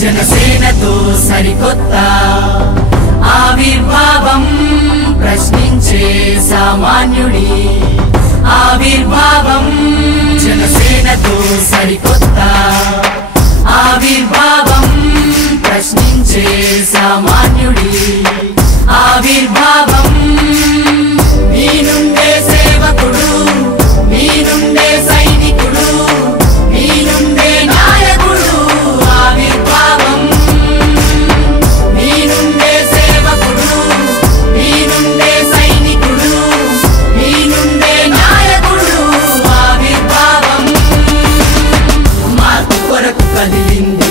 జనసేనతో సరికొత్త ఆవిర్భావం ప్రశ్నించే సామాన్యుడి ఆవిర్భావం జనసేనతో సరికొత్త ఆవిర్భావం ప్రశ్నించే సామాన్యుడి ఆవిర్భావం మీ నుండే సేవకుడు మీ నుండే సైనికుడు మీ నుండే నాయకుడు ఆవిర్భావం మీ నుండే సేవకుడు మీ నుండే సైనికుడు మీ నుండే నాయకుడు ఆవిర్భావం మార్పు కొరకు కదిలింది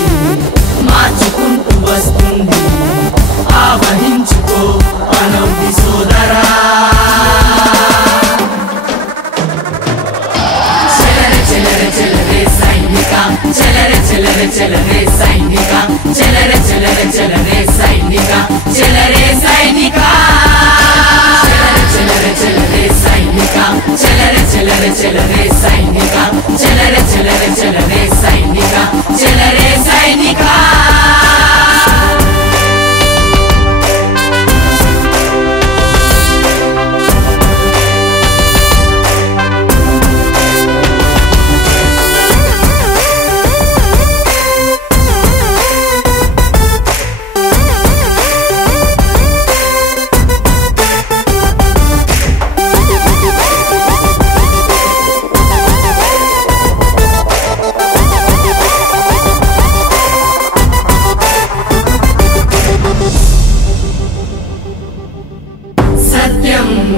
మార్చుకుంటూ వస్తుంది ఆవహించుకో అనౌది సోదరా चलरे चलरे चलरे सैनिका चलरे चलरे चलरे सैनिका चलरे सैनिका चलरे चलरे सैनिका चलरे चलरे चलरे सैनिका चलरे चलरे चलरे सैनिका चलरे सैनिका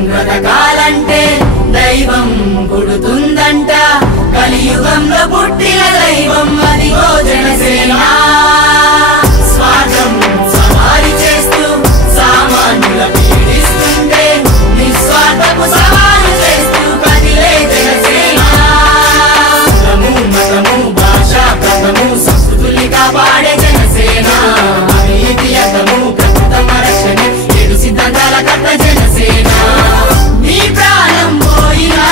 బ్రతకాలంటే దైవం పుడుతుందంట కలియుగంలో పుట్టిన దైవం అదిగో జనసేన స్వార్థం సవారీ చేస్తూ సామాన్యుల పీడిస్తుంటే నిస్వార్థపు సవాలు చేస్తూ కదిలే జనసేన కులము మతము భాష ప్రాంతము సంస్కృతుల్ని కాపాడే జనసేన అవినీతియతము ప్రకృతమ రక్షణ 7 సిద్ధాంతాల కర్త జనసేన నీ ప్రాణం పోయినా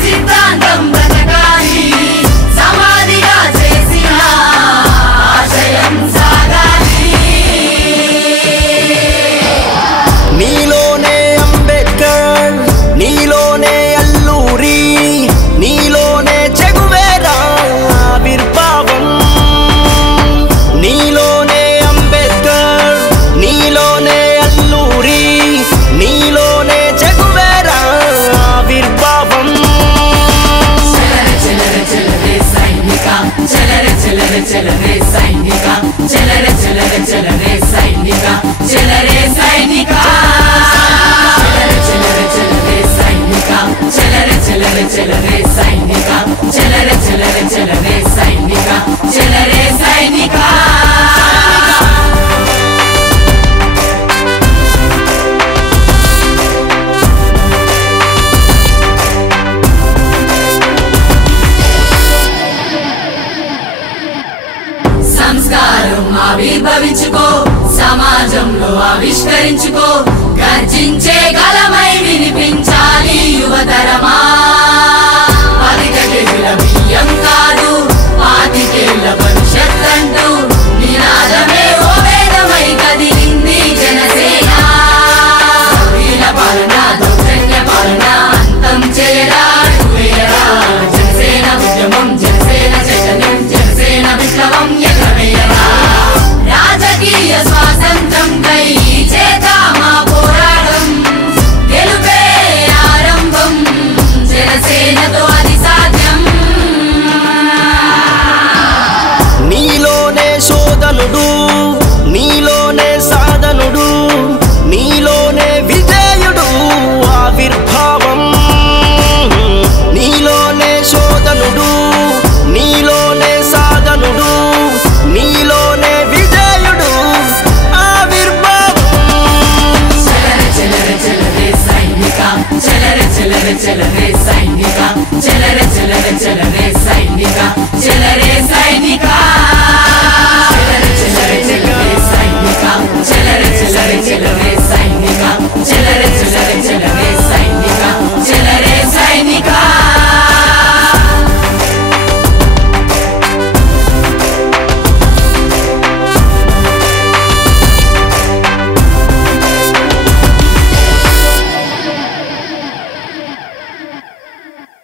సిద్ధాంతం బ్రతకాలి సమాధిగా చేసిన ఆశయం సాగాలి నీలోనే అంబేద్కర్ నీలోనే అల్లూరి నీలోనే చెగువేరా ఆవిర్భావం నీలోనే అంబేద్కర్ నీలోనే అల్లూరి నీలోనే చెగువేరా ఆవిర్భావం చలరే చలరే సైనిక చలరే చలరే చలరే సైనిక చలరే చలరే చలరే సైనిక చలరే సైనిక చలరే చలరే చలరే సైనిక చలరే చలరే చలరే సైనిక చలరే చలరే చలరే సైనిక చలరే సైనిక సంస్కారం ఆవిర్భవించుకో సమాజంలో ఆవిష్కరించుకో గర్జించే గలమై వినిపించాలి యువతరమా 10 కేజీల బియ్యం కాదు 25 ఏళ్ల భవిష్యత్ అంటూ నినాదమే ఓ వేదమై కదిలింది జనసేన వీళ్ళ పాలన దౌర్జన్య పాలన అంతం చేయరా అడుగువేయరా జనసేన ఉద్యమం జనసేన చైతన్యం జనసేన విప్లవం ఎగరవేయరా రాజకీయ స్వాతంత్రం కై చేద్దామా పోరాటం గెలుపే ఆరంభం జనసేనతో అది